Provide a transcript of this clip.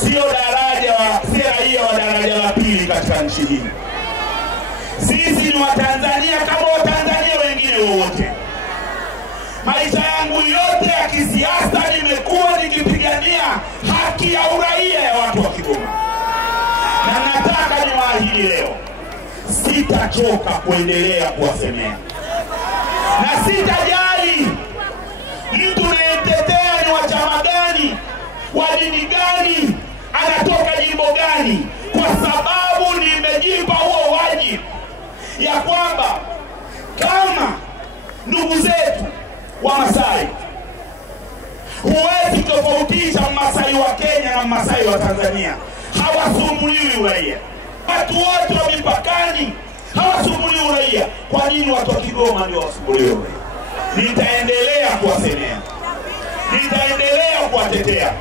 sio raia wa daraja la pili katika nchi hii. Sisi ni Watanzania kama Watanzania wengine wote. Maisha yangu yote ya kisiasa nimekuwa nikipigania haki ya uraia ya watu wa Kigoma. Na nataka niwaahidi leo, sitachoka kuendelea kuwasemea. Na sitajali mtu anayemtetea ni wa chama gani, wa dini gani, anatoka jimbo gani, kwa sababu nimejipa huo wajibu ya kwamba kama ndugu zetu wa Masai, huwezi tofautisha Masai wa Kenya na Masai wa Tanzania. Hawasumbuliwi uraia. Watu wote wa mipakani hawasumbuliwi uraia. Kwa nini watu wa Kigoma ndio wasumbuliwi uraia? Nitaendelea kuwasemea, nitaendelea kuwatetea.